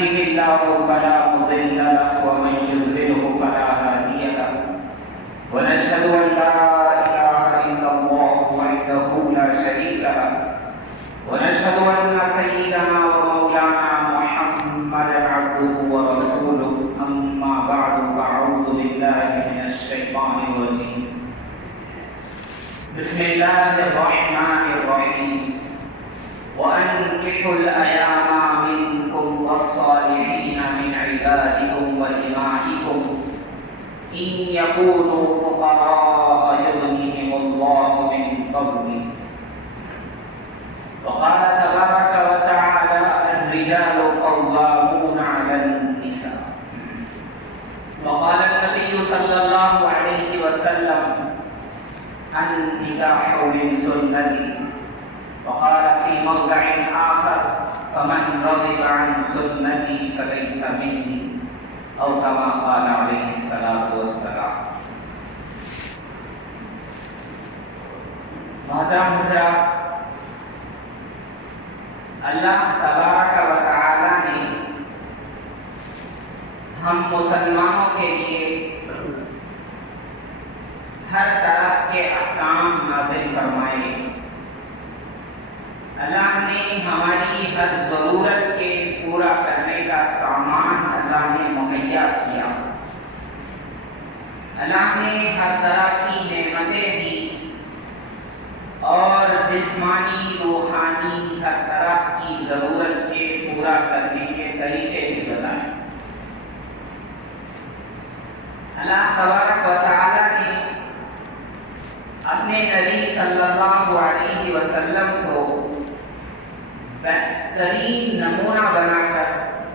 يهده الله فلا مضل له ومن يضلله فلا هادي له ونشهد أن لا إله إلا الله وحده لا شريك له ونشهد أن سيدنا ومولانا محمدا عبده ورسوله أما بعد فأعوذ بالله من الشيطان الرجيم بسم الله الرحمن الرحيم وأنكحوا الأيام منكم والصالحين من عبادكم وإمائكم إن يكونوا فقراء يغنيهم الله من فضله وقال تبارك وتعالى الرجال قوامون على النساء وقال النبي صلى الله عليه وسلم النكاح من سنتي وقال في موضع آخر فمن رغب عن سنتي فليس مني أو كما قال عليه الصلاة والسلام. محترم حضرات، اللہ تبارک و تعالی نے ہم مسلمانوں کے لیے ہر طرح کے احکام نازل فرمائے. اللہ نے ہماری ہر ضرورت کے پورا کرنے کا سامان اللہ نے مہیا کیا. اللہ نے ہر طرح کی نعمتیں دی اور جسمانی روحانی ہر طرح کی ضرورت کے پورا کرنے کے طریقے بھی بتائے. اللہ تبارک و تعالی نے اپنے نبی صلی اللہ علیہ وسلم کو بہترین نمونہ بنا کر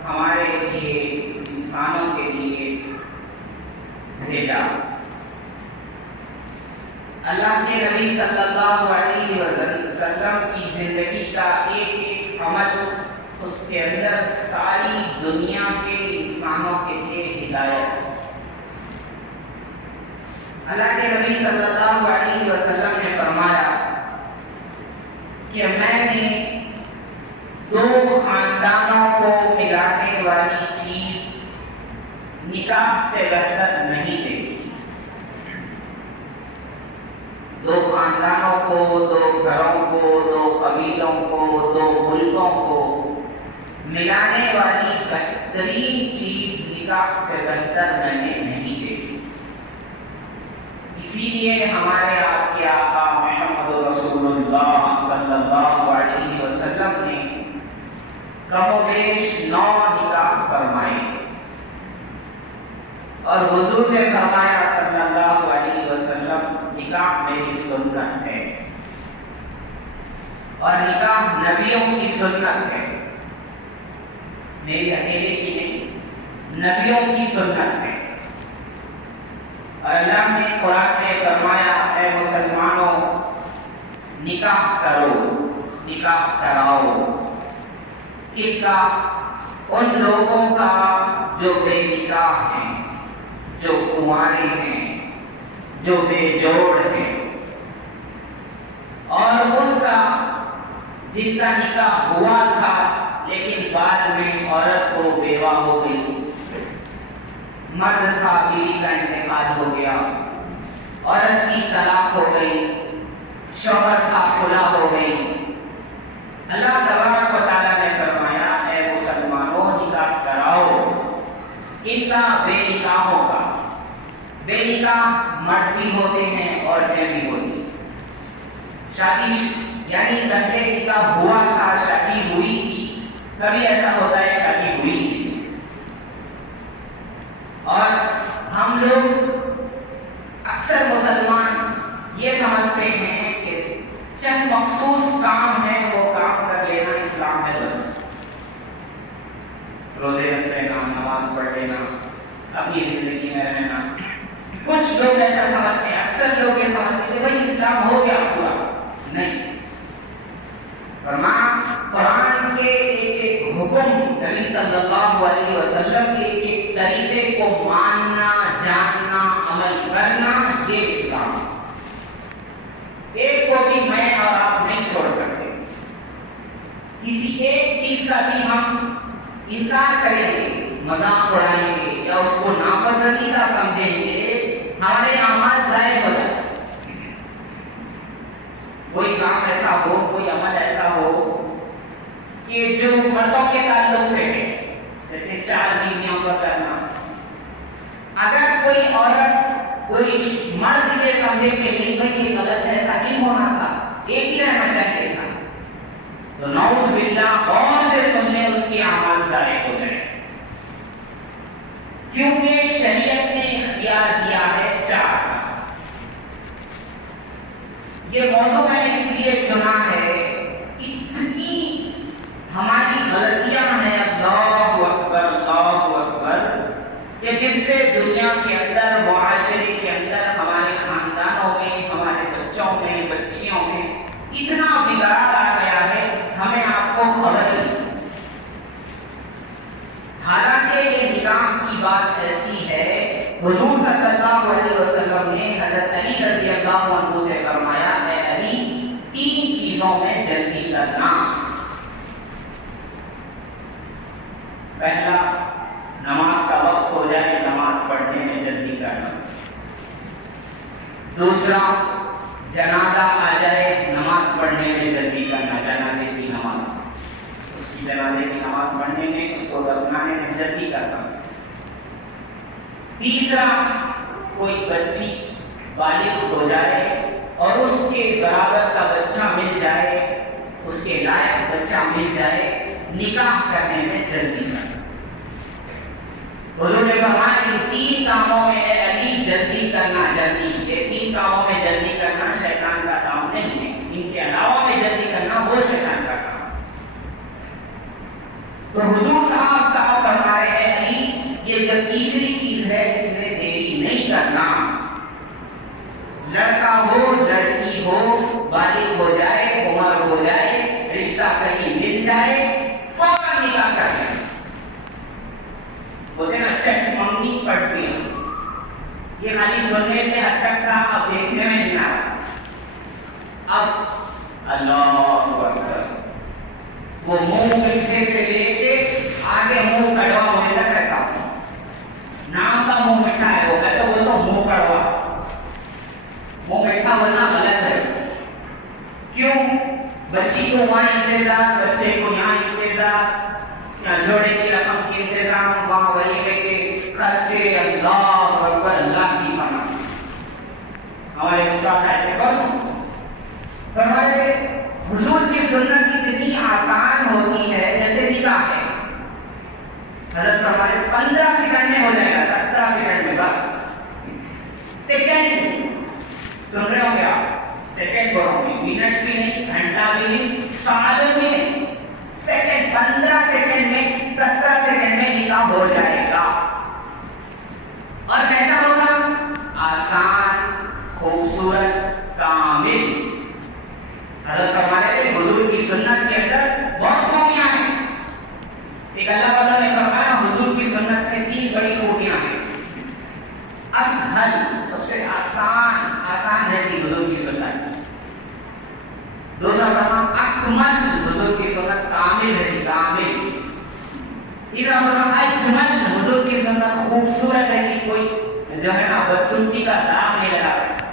ہمارے لیے انسانوں کے لیے بھیجا. اللہ کے نبی صلی اللہ علیہ وسلم کی زندگی کا ایک ایک عمل اس کے اندر ساری دنیا کے انسانوں کے لیے ہدایت. اللہ کے نبی صلی اللہ علیہ وسلم نے فرمایا کہ میں نے دو خاندانوں کو ملانے والی چیز نکاح سے بہتر نہیں دیکھی. دو خاندانوں کو، دو گھروں کو، دو قبیلوں کو، دو ملکوں کو ملانے والی بہترین چیز نکاح سے بہتر میں نے نہیں دیکھی. اسی لیے ہمارے آپ کے آقا محمد رسول اللہ صلی اللہ علیہ وسلم نے کم و بیش 9 نکاح فرمائے اور حضور نے فرمایا صلی اللہ علیہ وسلم نکاح میری سنت ہے اور نکاح نبیوں کی سنت ہے، میری اکیلے کی نہیں، نبیوں کی سنت ہے. اور اللہ نے قرآن میں فرمایا اے مسلمانوں نکاح کرو، نکاح کراؤ. نکاح ان لوگوں کا جو بے نکاح ہیں، جو کنوارے ہیں، جو بے جوڑ ہیں، اور ان کا جن کا نکاح ہوا تھا لیکن بعد میں عورت کو بیوہ ہو گئی، مرد تھا بیوی کا انتقال ہو گیا، عورت کی طلاق ہو گئی، شوہر تھا خلا ہو گئی. اللہ تبارک و تعالیٰ نے فرمایا اے مسلمانوں نکاح کراؤ ان کا بے نکاحوں کا. بے نکاح مرد بھی ہوتے ہیں عورتیں بھی ہوتی ہیں. شادی یعنی پہلے نکاح ہوا تھا، شادی ہوئی تھی، کبھی ایسا ہوتا ہے شادی ہوئی تھی. اور ہم لوگ اکثر مسلمان یہ سمجھتے ہیں کہ چند مخصوص کام ہے وہ کام کر لینا اسلام ہے، بس روزے رکھ لینا، نماز پڑھ لینا، اپنی زندگی میں رہنا. کچھ لوگ ایسا سمجھتے ہیں، اکثر لوگ یہ سمجھتے ہیں کہ بھائی اسلام ہو گیا پورا. نہیں، قرآن کے ایک ایک حکم، نبی صلی اللہ علیہ وسلم کے ایک ایک طریقے کو ماننا، جاننا، عمل کرنا، یہ اسلام. ایک کو بھی میں اور آپ نہیں چھوڑ سکتے. کسی ایک چیز کا بھی ہم انکار کریں گے، مذاق اڑائیں گے یا اس کو ناپسندیدہ سمجھیں گے، ہمارے اعمال ضائع ہو جائیں۔ کوئی کام ایسا ہو، کوئی عمل ایسا ہو کہ جو مردوں کے تعلق سے ہے، جیسے 4 بیویوں کا کرنا، اگر کوئی عورت کوئی مرد یہ سمجھے کہ نہیں بھائی یہ غلط ہے، ایسا نہیں ہونا تھا، ایک ہی رہنا چاہیے تھا، تو نعوذ باللہ غور سے سننے اس کی اعمال ضائع ہو جائے، کیونکہ شریعت نے اختیار دیا ہے 4۔ یہ موضوع میں نے اس لیے چنا ہے، اتنی ہماری غلطیاں ہیں، اللہ اکبر، کہ جس سے دنیا کے اندر، معاشرے کے اندر، ہمارے خاندانوں میں، ہمارے بچوں میں، بچیوں میں اتنا بگاڑ آ گیا ہے، ہمیں آپ کو خبر نہیں۔ حالانکہ یہ نکاح کی بات ایسی ہے، حضور صلی اللہ علیہ وسلم نے حضرت علی رضی اللہ عنہ سے فرمایا، اے علی 3 چیزوں میں جلدی کرنا۔ پہلا، نماز کا وقت ہو جائے، نماز پڑھنے میں جلدی کرنا۔ دوسرا، جنازہ آ جائے، نماز پڑھنے میں جلدی کرنا، جنازے کی نماز، اس کی جنازے کی نماز پڑھنے میں، اس کو دفنانے میں جلدی کرنا۔ تیسرا، کوئی بچی بالغ ہو جائے اور اس کے برابر کا بچہ مل جائے، اس کے لائق بچہ مل جائے، نکاح کرنے میں جلدی کرنا۔ حضور نے فرمایا کہ 3 کاموں میں اے علی جلدی کرنا، جلدی، یہ 3 کاموں میں جلدی کرنا شیطان کا کام نہیں ہے، ان کے علاوہ میں جلدی کرنا وہ شیطان کا کام۔ تو حضور صاحب فرما رہے ہیں علی یہ جو تیسری چیز ہے اس میں دیری نہیں کرنا، لڑکا ہو لڑکی ہو، بالغ ہو جائے، عمر ہو جائے، رشتہ صحیح مل جائے، فوراً نکاح کر لیں۔ بولتے نا چٹ منگنی پڑتی ہے، یہ خالی سننے پہ حد تک تھا، اب دیکھنے میں نہیں آ رہا۔ اب اللہ اکبر، وہ منہ میٹھے سے لے کے آگے منہ کڑوا ہونے تک رہتا ہوں۔ نام کا منہ میٹھا ہے، وہ کہتے وہ تو منہ کڑوا، منہ میٹھا بولنا غلط ہے۔ کیوں؟ بچی کو وہاں انتظار، بچے کو یہاں انتظار، یا جوڑے کی رقم کی انتظام، وہاں وہی لے کے خرچے، اللہ اکبر، اللہ کی پناہ۔ ہمارے استاد آئے تھے پرسوں، فرمائے حضور کی سنت اتنی آسان ہوتی ہے جیسے نکاح ہے۔ حضرت فرمائے 15 سیکنڈ میں ہو جائے گا، 17 سیکنڈ میں، بس سیکنڈ، سن رہے ہوں گے آپ، سیکنڈ بولوں گے، منٹ بھی نہیں، گھنٹہ بھی نہیں، سال بھی نہیں، سیکنڈ، 15 سیکنڈ میں، 17 سیکنڈ میں نکاح ہو جائے گا۔ اور کیسا ہوگا؟ آسان، خوبصورت، کامل۔ حضرت فرماتے تھے حضور کی سنت کے اندر بہت خوبیاں ہیں۔ ایک اللہ تعالیٰ نے فرمایا حضور کی سنت میں 3 بڑی خوبیاں ہیں۔ اسہل، سب سے آسان رہتی حضور کی سنت۔ دوسرا فرمان اکمل، حضور کی سنت کامل رہتی، کامل۔ تیسرا فرمان اجمل، حضور کی سنت خوبصورت رہتی، کوئی جو ہے نا بدسلوکی کا داغ نہیں لگا سکتا۔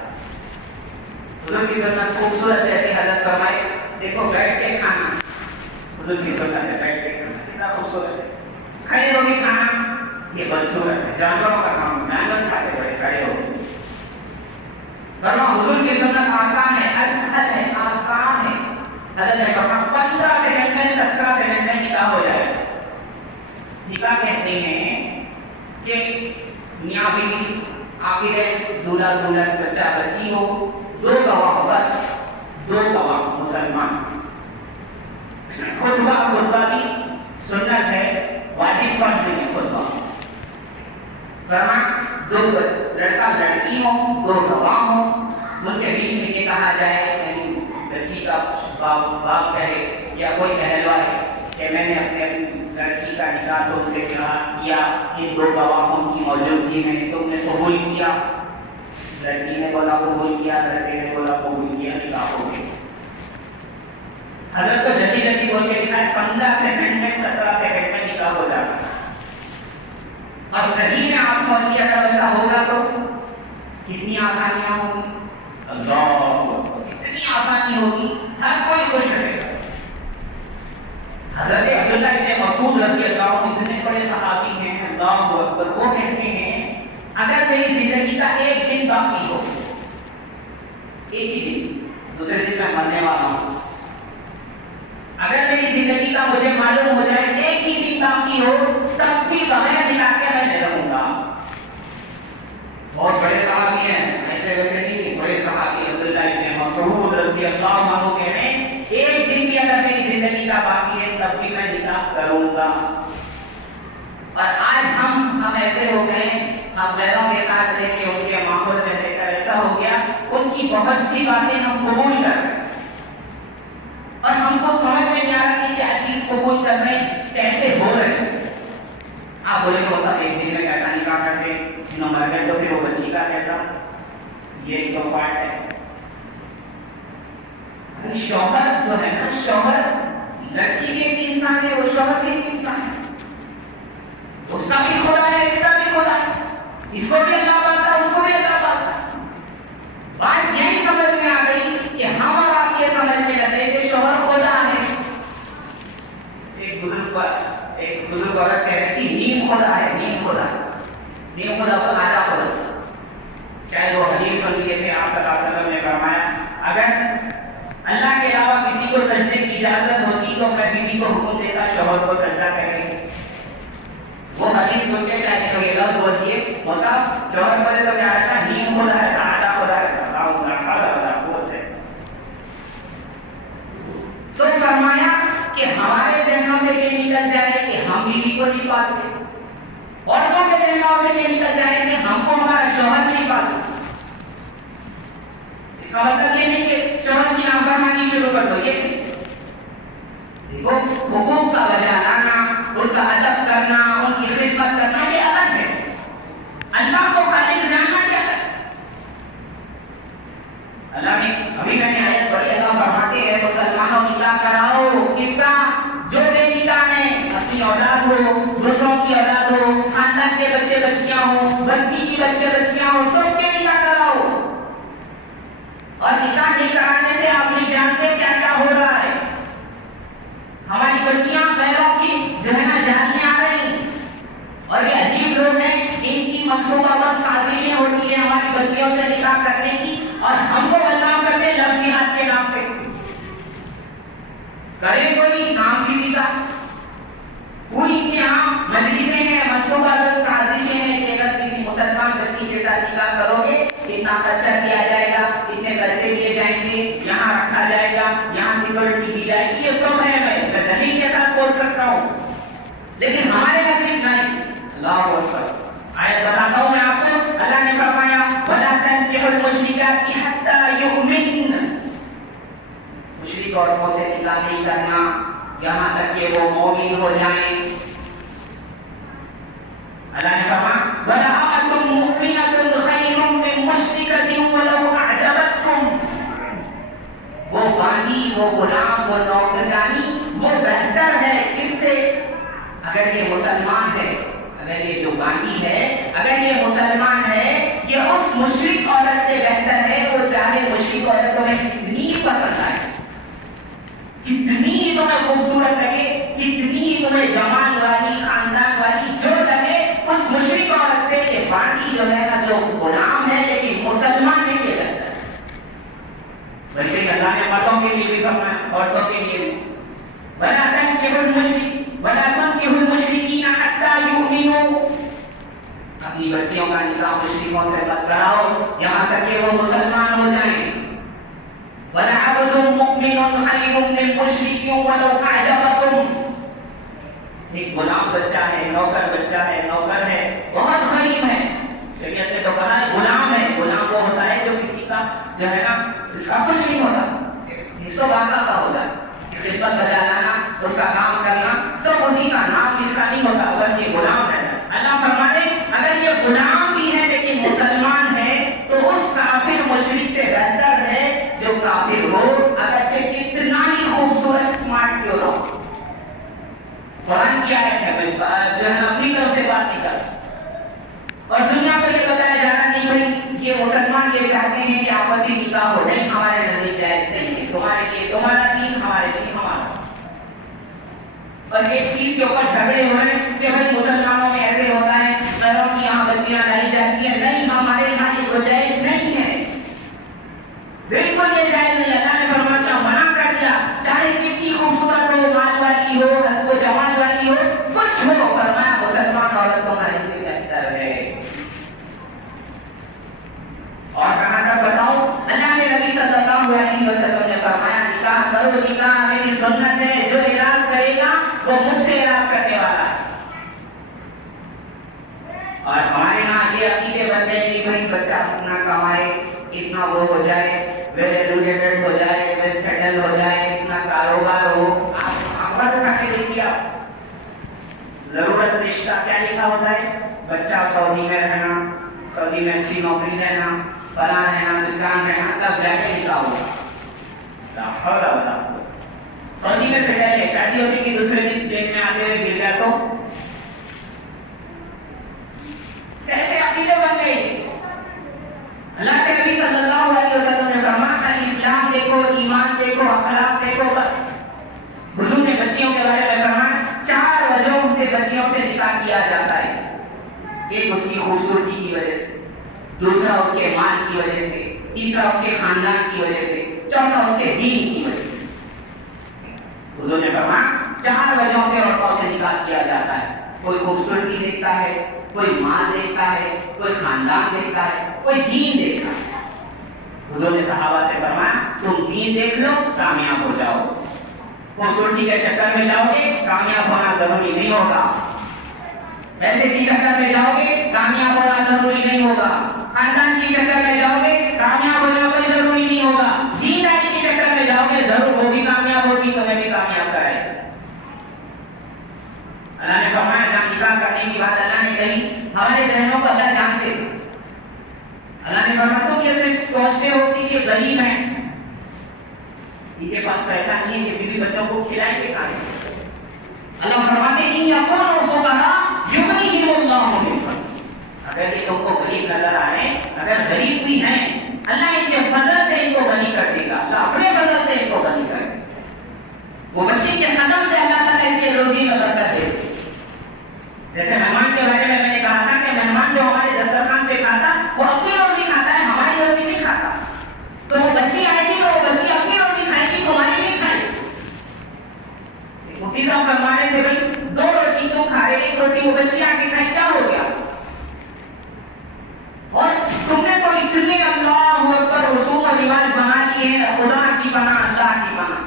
حضور کی سنت خوبصورت جیسے حضرت فرمائے دیکھو بیٹھ کے کھانا، حضور کی سنت ہے بیٹھ کے کھانا، کتنا خوبصورت ہے۔ کھڑے ہو کے کھانا یہ بدصورت ہے، جانوروں کا کام، جانور کھاتے بڑے کھڑے ہو۔ فرمایا حضور کی سنت آسان ہے، اسہل ہے، آسان ہے۔ حضرت نے فرمایا 15 سیکنڈ میں، 17 سیکنڈ میں نکاح ہو جائے گا۔ نکاح کہتے ہیں کہ میاں بیوی آخر دولہا دلہن، بچہ بچی ہو، 2 گواہ، بس 2 گواہ مسلمان۔ خطبہ بھی سنت ہے، واجب فرض نہیں ہے خطبہ۔ فرمایا 2 لڑکا لڑکی ہو، 2 گواہ ہوں، ان کے بیچ میں یہ کہا جائے، یعنی بچی کا باپ کہے یا کوئی کہلوائے کہ میں نے اپنے لڑکی کا نکاح تم سے کیا، ان 2 گواہوں کی موجودگی میں تم نے قبول کیا۔ لڑکی نے بولا قبول کیا، لڑکے نے بولا قبول کیا، نکاح ہو گیا۔ حضرت کو جلدی جلدی بول کے دکھائے 15 سیکنڈ میں، 17 سیکنڈ میں نکاح ہو جاتا ہے. اور صحیح میں آپ سوچیے اگر ایسا ہوگا تو کتنی آسانیاں ہوں گی. اللہ اتنی آسانی ہوگی, ہر کوئی خوش رہے گا. حضرت عبداللہ ابن مسعود رضی اللہ عنہ اتنے بڑے صحابی ہیں, اللہ اکبر, وہ کہتے ہیں اگر میری زندگی کا ایک دن باقی ہو, ایک ہی دن, دوسرے دن میں مرنے والا ہوں, اگر میری زندگی کا مجھے معلوم ہو جائے ایک ہی دن باقی ہو, تب بھی بغیر نکاح کے میں نہیں رہوں گا. بہت بڑے صحابی ہیں, ایسے ویسے نہیں, بڑے صحابی. عبداللہ ابن مسعود رضی اللہ عنہ کہہ رہے ہیں ایک دن بھی اگر میری زندگی کا باقی ہے تب بھی میں نکاح کروں گا. اور آج ہم ایسے ہو گئے, ہم غیروں کے ساتھ رہ کے ان کے ماحول میں رہ کر ایسا ہو گیا ان کی بہت سی باتیں ہم قبول کر رہے ہیں اور ہم کو سمجھ میں نہیں آ رہا کہ کیا چیز قبول کر رہے ہیں, کیسے ہو رہے ہیں. آپ بولے تو سب ایک دن میں کیسا نکاح کرتے, مر گئے تو پھر وہ بچی کا کیسا, یہ ایک تو پارٹ ہے. شوہر جو ہے نا, شوہر لڑکی بھی ایک انسان ہے, وہ شوہر بھی ایک انسان ہے, اس کا بھی خدا ہے, اس کا بھی خدا ہے, اس کو بھی اللہ پاتا ہے, اس کو بھی اللہ پاتا ہے. بات یہی سمجھ میں آ گئی کہ ہم اور آپ یہ سمجھنے لگے کہ شوہر خدا ہے. ایک بزرگ عورت کہہ رہی تھی نیم خدا ہے, نیم خدا, نیم خدا کو آدھا خدا. چاہے وہ حدیث سن لیے تھے, آپ صلی اللہ علیہ وسلم نے فرمایا اگر اللہ کے علاوہ کسی کو سجدے کی اجازت ہوتی تو میں بیوی کو حکم دیتا شوہر کو سجدہ کرے. وہ حدیث سن کے چاہے تو یہ لفظ بول دیے ہوتا شوہر بولے تو کیا رہتا, نیم خدا ہے, آدھا خدا ہے, بولتے. تو فرمایا کہ ہمارے ذہنوں سے یہ نکل جائے کہ ہم بیوی کو نہیں پاتے, عورتوں کے ذہنوں سے یہ نکل جائے کہ ہم کو ہمارا شوہر نہیں پاتے. اس کا مطلب یہ نہیں کہ شوہر کی نافرمانی شروع کر دو, یہ دیکھو حقوق کا وجہ لانا, ان کا ادب کرنا, ان کی خدمت کرنا, یہ الگ ہے. اللہ کو خالق جاننا کیا ہے. اللہ نے ابھی میں نے آیت پڑھی, اللہ فرماتے ہیں مسلمانوں نکاح کراؤ. کس کا, جو بے نکاح ہے, اپنی اولاد ہو, دوسروں کی اولاد ہو, خاندان کے بچے بچیاں ہوں, بستی کی بچے بچیاں ہوں, سب کے نکاح کراؤ. اور نکاح نہیں کرانے سے آپ نہیں جانتے کیا کیا ہو رہا ہے. ہماری بچیاں غیروں کی جو ہے نا جان میں آ رہی, اور یہ عجیب لوگ ہیں, ان کی منصوبہ بند سازشیں ہوتی ہیں ہماری بچیوں سے نکاح کرنے کی, اور ہم کو بدنام کرتے ہیں لو جہاد کے نام پہ. کرے کوئی نام کسی کا, پوری کے یہاں مجلسیں ہیں, منصوبہ بند سازشیں ہیں کہ اگر کسی مسلمان بچی کے ساتھ نکاح کرو گے اتنا خرچہ کیا جائے گا, اتنے پیسے دیے جائیں گے, یہاں رکھا جائے گا, یہاں سیکورٹی دی جائے گی. یہ سب ہے, میں دلیل کے ساتھ بول سکتا ہوں, لیکن ہمارے نزدیک نہیں. اللہ اکبر. آیت بتاتا ہوں میں آپ کو, اللہ نے فرمایا وَلَا تَنكِحُوا الْمُشْرِكَاتِ حَتَّى يُؤْمِنْ. مشرک عورتوں سے نکاح نہیں کرنا یہاں تک کہ وہ مومن ہو جائیں. اللہ نے فرمایا وَلَأَمَةٌ مُؤْمِنَةٌ خَيْرٌ مِّن مُشْرِكَةٍ وَلَوْ أَعْجَبَتْكُمْ. وہ باندی, وہ غلام, وہ نوکرانی وہ بہتر ہے کس سے, اگر یہ مسلمان ہے, اگر یہ جو باندی ہے, اگر یہ مسلمان ہے, یہ اس مشرک عورت سے بہتر ہے, وہ چاہے مشرک عورت تمہیں کتنی پسند آئے, کتنی تمہیں خوبصورت لگے, کتنی تمہیں جمال والی, خاندان والی جو لگے, اس مشرک عورت سے یہ باندی جو ہے نا, جو غلام ہے لیکن مسلمان ہے, یہ بہتر ہے. بلکہ اللہ نے مردوں کے لیے بھی فرمایا, عورتوں کے لیے بھی وَلَا تُنكِحُوا الْمُشْرِكِينَ حَتَّى يُؤْمِنُوا. اپنی بچیوں کا نکاح مشرکوں سے مت کراؤ یہاں تک کہ وہ مسلمان ہو جائیں. وَلَعَبْدٌ مُؤْمِنٌ خَيْرٌ مِّن مُشْرِكٍ وَلَوْ أَعْجَبَكُمْ. ایک غلام بچہ ہے, نوکر بچہ ہے, نوکر ہے, بہت غریب ہے, شریعت نے تو کہا ہے غلام ہے. غلام وہ ہوتا ہے جو کسی کا جو ہے نا اس کا کچھ نہیں ہوتا, حصہ باقا کا ہوتا ہے, خدمت بجا لانا, اس کا کام کرنا, سب اسی کا, نام اس کا نہیں ہوتا, بس یہ غلام ہے. اللہ فرماتے اگر یہ غلام بھی ہے لیکن مسلمان ہے تو اس کافر مشرک سے بہتر ہے جو کافر ہو, اگرچہ کتنا ہی خوبصورت اسمارٹ کیوں نہ ہو. قرآن کی آیت ہے, اور ایک چیز کے اوپر جھگڑے ہو رہے ہیں کہ بھائی مسلمانوں میں ایسے ہوتا ہے، غیروں کی یہاں بچیاں لائی جاتی ہیں. نہیں، ہمارے یہاں یہ گنجائش نہیں ہے، بالکل یہ جائز نہیں. اللہ نے فرما دیا، منع کر دیا، چاہے کتنی خوبصورت ہو، مال والی ہو، حسب و جمال والی ہو، کچھ ہو، فرمایا مسلمان عورت تمہارے لیے بہتر ہے. اور کہاں تک بتاؤں، اللہ کے نبی صلی اللہ علیہ وسلم نے فرمایا نکاح کرو، نکاح میری سنت ہے، جو اعراض کرے گا وہ مجھ سے اعراض کرنے والا ہے. اور ہمارے یہاں یہ عقیدے بن گئے کہ بھائی بچہ اتنا کمائے، اتنا وہ ہو جائے، ویل ایجوکیٹڈ ہو جائے، ویل سیٹل ہو جائے، اتنا کاروبار ہو. آپ اٹھا کے دیکھیے، ضرورت رشتہ کیا لکھا ہوتا ہے؟ بچہ سعودی میں رہنا، سعودی میں اچھی نوکری لینا، فلاں رہنا، اسلام رہنا، تب جا کے نکاح ہوگا. سعودی میں سے پہلے شادی ہوتی کہ دوسرے دن دیکھ میں آتے ہوئے گر گیا تو کیسے عقیدے بن گئے؟ اللہ کے نبی صلی اللہ علیہ وسلم نے فرمایا اسلام دیکھو، ایمان دیکھو، اخلاق دیکھو. بس حضور نے بچیوں کے بارے میں فرمایا 4 وجہوں سے بچیوں سے نکاح کیا جاتا ہے. ایک اس کی خوبصورتی کی وجہ سے، دوسرا اس کے مال کی وجہ سے، تیسرا اس کے خاندان کی وجہ سے، چوتھا اس کے دین کی وجہ سے. حضور نے فرمایا 4 وجہوں سے عورتوں سے نکاح کیا جاتا ہے. کوئی خوبصورتی دیکھتا ہے، کوئی مال دیکھتا ہے، کوئی خاندان دیکھتا ہے، کوئی دین دیکھتا ہے. حضور نے صحابہ سے فرمایا تم دین دیکھ لو، کامیاب ہو جاؤ. خوبصورتی کے چکر میں جاؤ گے، کامیاب ہونا ضروری نہیں ہوگا. پیسے کی چکر میں جاؤ گے، کامیاب ہونا ضروری نہیں ہوگا. خاندان کی چکر میں جاؤ گے، کامیاب ہونا کوئی ضروری نہیں ہوگا. دین داری کی چکر میں جاؤ گے، ضرور وہ بھی کامیاب ہوگی، تمہیں بھی کامیاب کرائے. اللہ نے فرمایا جب نکاح کرنے کی بات اللہ نے کہی، ہمارے ذہنوں کو اللہ جانتے. اللہ نے فرمایا تم یہ سوچتے ہو کہ یہ غریب ہیں، ان کے پاس پیسہ نہیں ہے کہ بیوی بچوں کو کھلائیں گے کھائیں گے. اللہ فرماتے ہیں یقولوا فقراء یغنیہم اللہ من فضلہ. اگر یہ تم کو غریب نظر آ رہے ہیں، اگر غریب بھی ہیں، اللہ ان کے فضل سے ان کو غنی کر دے گا. اللہ اپنے فضل سے ان کو غنی کر دے گا. وہ بچے کے قدم سے اللہ تعالیٰ ان کی روزی میں برکت دے. جیسے مہمان کے بارے میں نے کہا تھا کہ مہمان جو ہمارے دسترخوان پہ کھاتا وہ اپنی روزی کھاتا ہے، ہماری روزی نہیں کھاتا. تو وہ بچی آئے گی تو وہ بچی اپنی روزی کھائے گی، تمہاری نہیں کھائے گی. مفتی صاحب فرما رہے تھے بھائی 2 روٹی تم کھا رہے، 1 روٹی وہ بچی آ کے کھائی، کیا ہو گیا؟ اور تم نے تو اتنے اللہ اکبر رسوم و رواج بنا لیے ہیں، خدا کی بنا، اللہ کی بنا.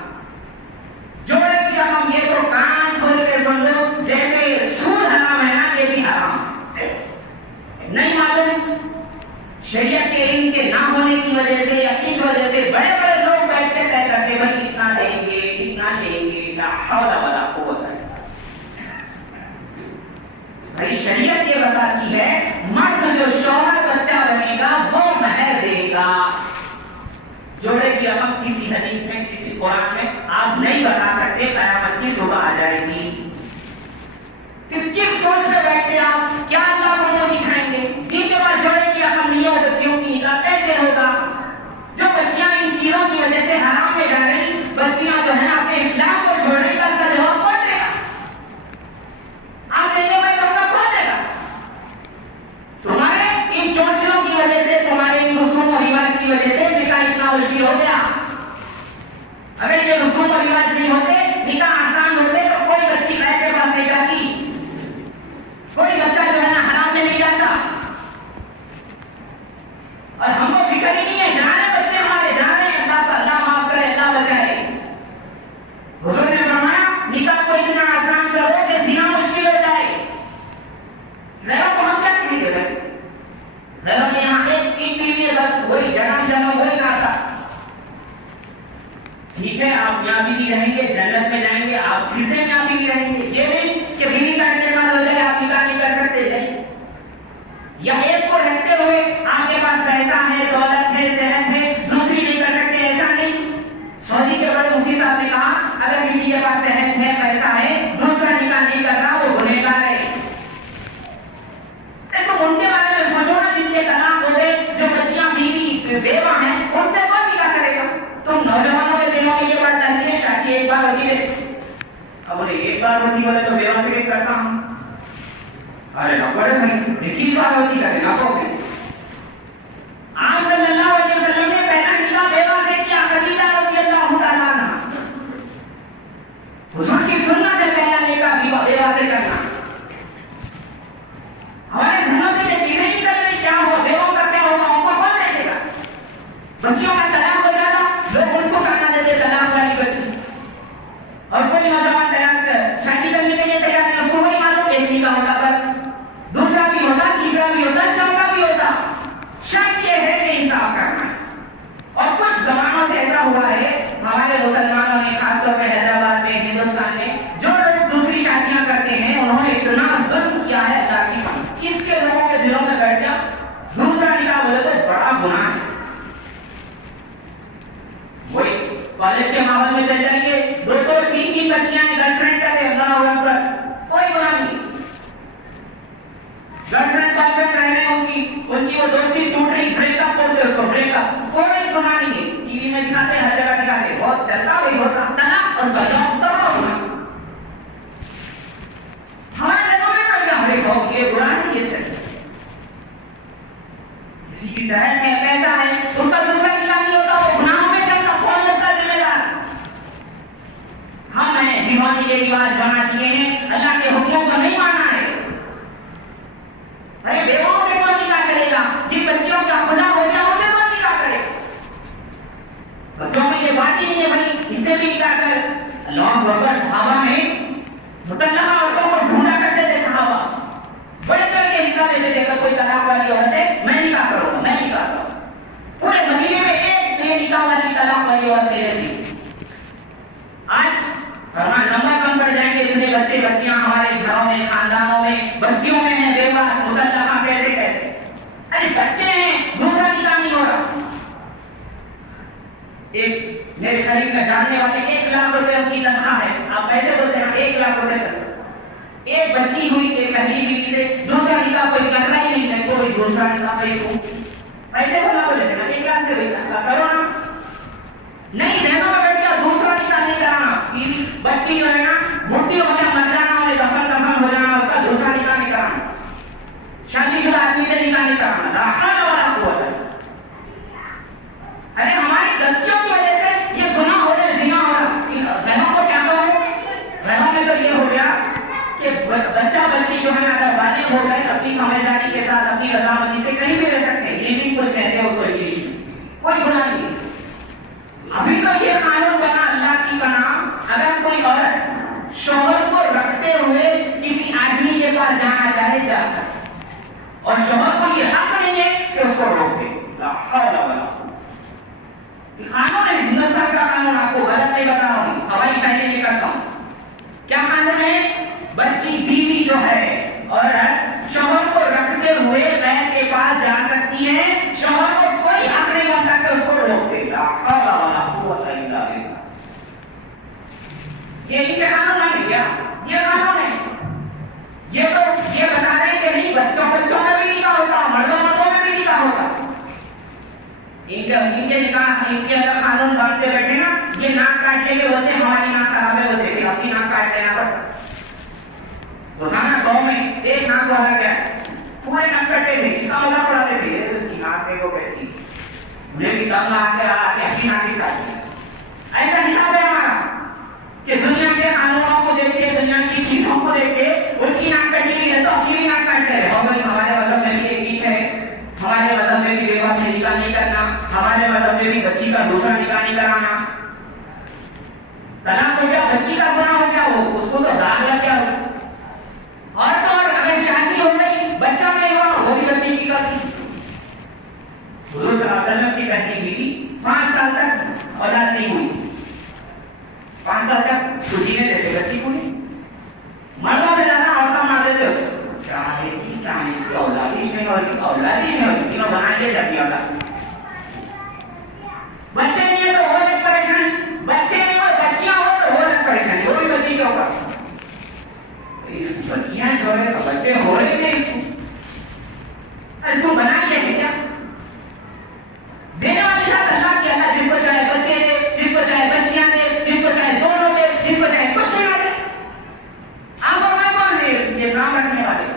جوڑے کی رقم یہ تو کان کھول کے سن لو، جیسے سود حرام ہے نا، یہ بھی حرام ہے. نہیں معلوم شریعت کے علم کے نہ ہونے کی وجہ سے یا کی وجہ سے بڑے بڑے لوگ بیٹھ کے طے کرتے بھائی کتنا دیں گے، کتنا لیں گے. لا حول ولا قوت الا باللہ. بھائی شریعت یہ بتاتی ہے مرد جو شوہر بچہ بنے گا وہ مہر دے گا. جوڑے کی رقم کسی حدیث میں، کسی قرآن میں آپ نہیں بتا سکتے، قیامت کی صبح آ جائے گی. پھر کس سوچ میں بیٹھتے آپ؟ کیا اللہ کو منہ دکھائیں گے؟ جن کے پاس جوڑے کی رقم نہیں ہو، بچیوں کی نکاح کیسے ہوگا؟ جو بچیاں ان چیزوں کی وجہ سے حرام میں جا رہی، بچیاں جو ہیں اپنے اسلام کو چھوڑنے کا اس کا جواب کون دے گا؟ آپ دینے والے لوگوں کا کون دے گا؟ تمہارے ان چونچلوں کی وجہ سے، تمہارے ان رسوم و رواج کی وجہ سے نکاح اتنا مشکل ہو گیا. اگر یہ رسوم و رواج نہیں ہوتے، نکاح آسان ہوتے تو کوئی بچی خیر کے پاس نہیں جاتی، کوئی بچہ جو ہے نا حرام میں نہیں جاتا. اور ہم کو فکر ہی نہیں ہے، جانے بچے ہمارے جانے، اللہ معاف کرے، اللہ بچائے. حضور نے فرمایا نکاح کو اتنا آسان کرو کہ زنا مشکل ہو جائے. غیروں کو ہم کیا کہیں گے؟ غیروں کے یہاں ایک بیوی ہے، بس وہی جنم وہی کھاتا. ٹھیک ہے، آپ یہاں بھی رہیں گے، جنت میں جائیں گے، آپ پھر سے یہاں بھی رہیں گے. یہ نہیں کہ بیوی کا انتقال ہو جائے آپ نکاح نہیں کر سکتے. نہیں، یا ایک کو رہتے ہوئے آپ کے پاس پیسہ ہے، دولت ہے، صحت ہے، دوسری نہیں کر سکتے، ایسا نہیں. سعودی کے بڑے مفتی صاحب نے کہا اگر کسی کے پاس صحت ہے، پیسہ ہے، دوسرا نکاح نہیں کر رہا، وہ گنہگار ہے. تو ان کے بارے میں سوچو نا، جن کے طلاق ہو گئے، جو بچیاں بیوی بیوہ ہیں، ان سے کون نکاح کرے گا؟ تم نوجوانوں کے دلوں میں یہ بات ڈالتی ہے شادی ایک بار ہوتی ہے. اب انہیں ایک بار ہوتی ارے نہ پڑے بھائی کی بات ہوتی ہے نہ کو آپ صلی اللہ علیہ وسلم نے پہلا نکاح بیوہ سے کیا، خدیجہ رضی اللہ تعالیٰ عنہ. حضور کی سنت ہے پہلا نکاح بیوہ سے کرنا. ہمارے ذہنوں سے یہ چیزیں نہیں کر رہی، کیا ہوا بیووں کا کیا ہوگا، ان کو کون دیکھے گا. بچیوں کا طلاق ہو جاتا، لوگ ان کو کہنا دیتے طلاق والی بچی. اور کوئی نوجوان طلاق شادی کرنے کے لیے تیار نہیں، اس کو وہی معلوم ایک نکاح ہوتا بس، دوسرا بھی ہوتا، تیسرا بھی ہوتا، چوتھا بھی ہوتا. شرط یہ ہے کہ انصاف کرنا. اور کچھ زمانوں سے ایسا ہوا ہے ہمارے مسلمانوں نے، خاص طور پہ حیدرآباد میں، ہندوستان میں، جو لوگ دوسری شادیاں کرتے ہیں انہوں نے اتنا ظلم کیا ہے اللہ کی قسم. کس کے لوگوں کے دلوں میں بیٹھ گیا دوسرا نکاح بولے تو بڑا گناہ ہے. وہی کالج کے ماحول میں چل جائیے، دو دو تین تین بچیاں گرل فرینڈ کرتے، اللہ اکبر، کوئی گناہ نہیں. گرل فرینڈ بوائے فرینڈ رہ رہے ہیں، ان کی وہ دوستی ٹوٹ رہی، بریک اپ بولتے اس کو، بریک اپ، کوئی گناہ نہیں ہے. ٹی وی میں دکھاتے، ہر جگہ دکھاتے، بہت چلتا وہی ہوتا طلاق اور طلاق کرو. ہمارے دلوں میں پڑ گیا یہ برا نہیں، یہ صحیح. کسی کی صحت ہے، پیسہ ہے، اس کا دوسرا نکاح نہیں ہوتا، وہ گناہوں میں چلتا، کون اس کا ذمہ دار؟ ہم ہیں جنہوں نے یہ رواج بنا دیے ہیں، اللہ کے حکموں کو نہیں مانا ہے. ارے بیووں سے کون نکاح کرے گا؟ جن بچیوں کا خدا ہو گیا ان سے کون نکاح کرے؟ بچوں میں یہ بات ہی نہیں ہے بھائی اس سے بھی نکاح کر. اللہ اکبر، صحابہ میں مطلقہ عورتوں کو ڈھونڈا کرتے تھے صحابہ، بڑے چل کے حصہ لیتے تھے. اگر کوئی طلاق والی عورت ہے میں نکاح کروں گا، میں نکاح کروں گا. پورے مدینے میں ایک بے نکاح والی طلاق والی عورت نہیں رہتی. آج ہمارا نمبر کم پڑ جائیں گے، اتنے بچے بچیاں ہمارے گھروں میں، خاندانوں میں، بستیوں میں ہیں بیوہ مطلقہ. کیسے کیسے؟ ارے بچے ہیں، دوسرا نکاح نہیں ہو رہا. ایک میرے قریب میں جاننے والے 1 لاکھ روپے ان کی تنخواہ ہے. آپ پیسے بولتے ہیں 1 لاکھ روپے تک. ایک بچی ہوئی کہ پہلی بیوی سے دوسرا نکاح کوئی کر رہا ہی نہیں ہے، کوئی دوسرا نکاح کوئی کو پیسے بولنا بولے تھے نا 1 لاکھ سے بھائی کرو نا. نہیں ذہنوں میں بیٹھ گیا دوسرا نکاح نہیں کرانا. بیوی بچی جو ہے نا بڈھی ہو جائے، مر جانا، انہیں دفن ہو جانا، اس کا دوسرا نکاح نہیں کرانا. شادی شدہ آدمی سے نکاح نہیں کرانا. لا حول ولا قوت. ارے ہماری غلطیوں کی وجہ سے یہ گناہ ہو رہے، زنا ہو رہا. بہنوں کو کیا کرو، بہنوں میں تو یہ ہو گیا کہ بچہ بچی جو ہے اگر بالغ ہو گئے اپنی سمجھداری کے ساتھ، اپنی رضامندی سے کہیں بھی رہ سکتے ہیں. یہ بھی کچھ کہتے ہیں اس کو انگلش میں، کوئی گناہ نہیں. ابھی تو یہ قانون بنا اللہ کی پناہ، اگر کوئی عورت شوہر کو رکھتے ہوئے کسی آدمی کے پاس جانا چاہے جا سکے، اور شوہر کو یہ حق نہیں ہے کہ اس کو روک دے. لا حول ولا قوت. قانون ہے ہندوستان کا قانون، آپ کو غلط نہیں بتا رہا ہوں، ہوائی پہلے نہیں کرتا ہوں. کیا قانون ہے؟ بچی بیوی جو ہے عورت شوہر کو رکھتے ہوئے غیر کے پاس جا سکتی ہے، شوہر کو کوئی حق نہیں بنتا کہ اس کو روک دے. لا حول ولا قوت الا باللہ. یہ ان کے قانون نہیں کیا، یہ قانون ہے. یہ تو یہ بتا رہے ہیں کہ نہیں بچوں میں بھی نکاح ہوتا، مردوں میں بھی نکاح ہوتا. ان کے نکاح ان کے اگر قانون باندھتے بیٹھے نا، یہ ناک کاٹنے کے ہوتے، ہماری ناک خراب ہے ہوتے، پھر اپنی ناک کاٹ دینا پڑتا. روزانہ گاؤں میں ایک ناک والا گیا، پورے ناک کٹتے تھے، اس کا مذاق اڑاتے تھے، اس کی ناک دیکھو کیسی، مجھے بھی تنگ آ کے اپنی ناک ہی کاٹ دی. ایسا حساب ہے ہمارا کہ دنیا کے قانونوں کو دیکھ کے، دنیا کی چیزوں کو دیکھ کے ان کی ناک کٹی ہوئی ہے تو اپنی بھی ناک کاٹتے ہیں. اور ہمارے مذہب میں بھی ایک چیز ہے، ہمارے مذہب میں بھی بیوہ سے نکاح نہیں کرنا، ہمارے مذہب میں بھی بچی کا دوسرا نکاح نہیں کرانا. طلاق ہو گیا، بچی کا گناہ ہو گیا، وہ اس کو تو داغ لگ گیا. اور تو اور اگر شادی ہو گئی، بچہ نہیں ہوا، وہ بھی بچی کی غلطی. حضور صلی اللہ علیہ وسلم کی پہلی بیوی 5 سال تک اولاد نہیں ہوئی، 5 سال تک چھٹی نہیں دیتے بچی کو نہیں. مردوں سے زیادہ عورتیں مار دیتے اس کو، اولادش نہیں ہوتی، تینوں بنا کے جاتی اولاد. بچے نہیں ہے تو ہو ایک پریشانی، بچے نہیں ہو بچیاں ہو تو ہو ایک پریشانی، وہ بھی بچی کے اوپر. بچیاں چھوڑے بچے ہو رہے تھے، اس کو تو بنا لیا ہے کیا؟ دینے والے ساتھ اللہ کی اللہ، جس کو چاہے بچے دے، جس کو چاہے بچیاں دے، جس کو چاہے دونوں دے، جس کو چاہے کچھ نہ دے. آپ اور میں کون ہے یہ نام رکھنے والے؟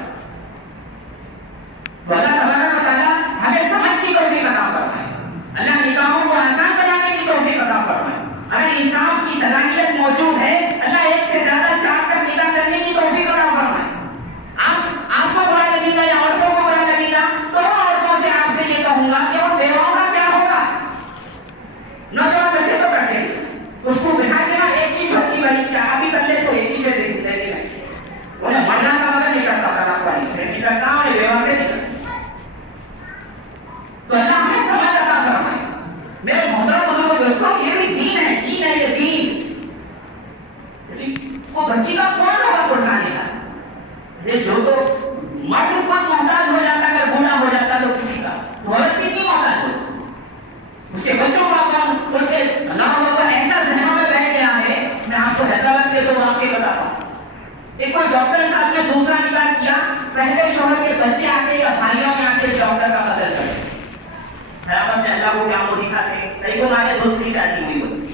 نے بیوہ سے نکل. تو اللہ ہمیں سمجھ عطا فرمائے. میرے محترم بزرگوں دوستوں یہ بھی دین ہے یہ دین. وہ بچی کا کون ہوگا پرسانے کا؟ یہ جو تو مرد خود محتاج ہو جاتا ہے، اگر بوڑھا ہو جاتا تو کسی کا تو عورت کتنی محتاج ہو؟ اس کے بچوں کا کون؟ اس کے اللہ کا ایسا ذہنوں میں بیٹھ گیا ہے. میں آپ کو حیدرآباد کے دو واقعے بتاتا ہوں. ایک کوئی ڈاکٹر صاحب نے دوسرا نکاح کیا، پہلے شوہر کے بچے آتے یا بھائیوں میں آتے ڈاکٹر کا قتل کرتے. حیدرآباد میں اللہ کو کیا منہ دکھاتے؟ کئی کو ہمارے دوسری شادی ہوئی ہوتی.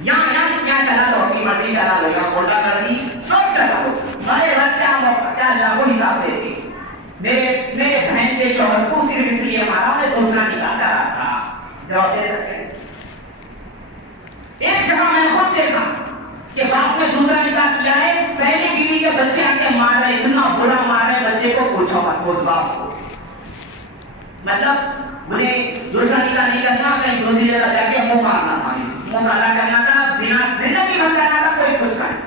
یہاں کیا چلا لو، اپنی مرضی چلا لو، یہاں بولنا کر دی سب چلا لو. ہمارے بعد کیا موقع، کیا اللہ کو حساب دیتے. میرے بہن کے شوہر کو صرف اس لیے ہمارا نے دوسرا نکاح کرا تھا. جواب دے سکتے ہیں؟ ایک جگہ میں نے خود دیکھا کہ باپ نے دوسرا نکاح کیا ہے، پہلی بیوی کے بچے آ کے مار رہے، اتنا برا مار رہے بچے کو، پوچھو مت اس باپ کو. مطلب انہیں دوسرا نکاح نہیں کرنا، کہیں دوسری جگہ جا کے منہ مارنا تھا، منہ کالا کرنا تھا، زندگی بھر کرنا تھا، کوئی کچھ نہیں.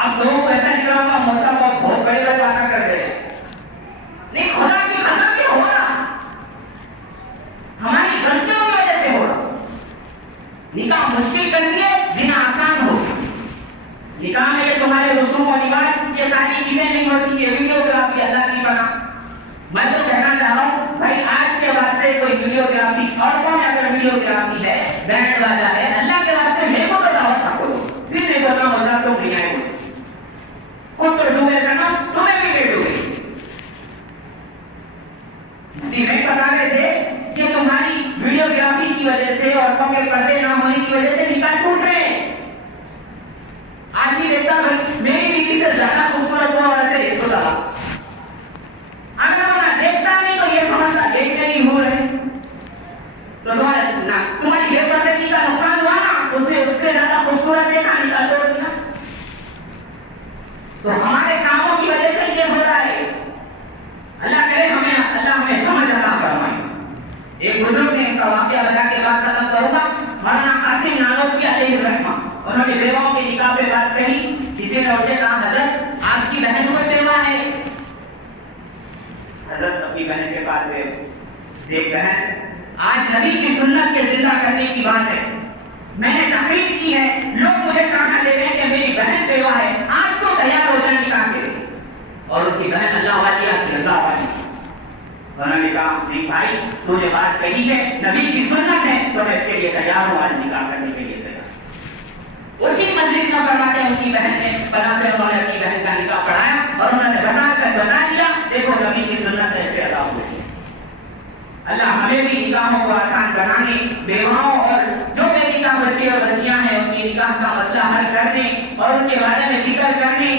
آپ لوگوں کو ایسا دکھ رہا ہوگا موسا بہت بڑے بڑے باتیں کر رہے ہیں. نہیں، خدا کی قسم یہ ہو رہا ہماری غلطیوں کی وجہ سے ہو رہا. نکاح مشکل کر دیے، زنا آسان ہو. نکاح میں یہ تمہارے رسوم و رواج یہ ساری چیزیں نہیں ہوتی. یہ ویڈیوگرافی اللہ کی بنا. میں تو کہنا چاہ رہا ہوں بھائی آج کے بعد سے کوئی ویڈیوگرافی، اور کون اگر ویڈیوگرافی ہے، بینڈ والا ہے، اللہ کے واسطے میرے کو تو دعوت نہ کرو. پھر نہیں بولنا مزہ تم نہیں آئے ہو. خود تو ڈوبے سنا، تمہیں بھی نہیں ڈوبے. میں بتا رہے تھے کہ تمہاری ویڈیوگرافی کی وجہ سے اور عورتوں کے پردے نہ ہونے کی وجہ سے نکاح ٹوٹ رہے ہیں. آدمی دیکھتا ہے میری بیوی سے زیادہ خوبصورت وہ عورت ہے، اس کو دبا. اگر وہ نہ دیکھتا نہیں تو یہ سمجھتا دیکھتے ہی ہو رہے تو تمہاری بے پردگی کا نقصان ہوا نا. اس نے اس سے زیادہ خوبصورت دیکھا، نکاح توڑ دیا. تو ہمارے کاموں کی وجہ سے یہ ہو رہا ہے. اللہ کرے اللہ ہمیں سمجھ عطا فرمائے. ایک بزرگ نے ان کا واقعہ بتا کے بات ختم کروں گا. مولانا قاسم نانوتوی علیہ الرحمہ، انہوں نے بیواؤں کے نکاح پہ بات کہی. کسی نے اسے کہا حضرت آپ کی بہن کوئی بیوہ ہے؟ حضرت اپنی بہن کے پاس گئے. ایک بہن، آج نبی کی سنت کے زندہ کرنے کی بات ہے. میں نے تقریر کی ہے، لوگ مجھے کہنا لے رہے ہیں کہ میری بہن بیوہ ہے، آج تو تیار ہو جائے نکاح کے. اور ان کی بہن اللہ والی آتی، اللہ والی. انہوں نے کہا نہیں بھائی تو یہ بات کہی ہے، نبی کی سنت ہے تو میں اس کے لیے تیار ہوں، آج نکاح کرنے کے لیے تیار. اسی مجلس میں فرماتے ہیں ان کی بہن نے بنا سے انہوں نے اپنی بہن کا نکاح پڑھایا اور انہوں نے بتا دیا دیکھو نبی کی سنت ایسے ادا ہوتی ہے. اللہ ہمیں بھی نکاحوں کو آسان بنانے، بیواؤں اور جو میری نکاح بچے اور بچیاں ہیں ان کی نکاح کا مسئلہ حل کرنے اور ان کے بارے میں فکر کرنے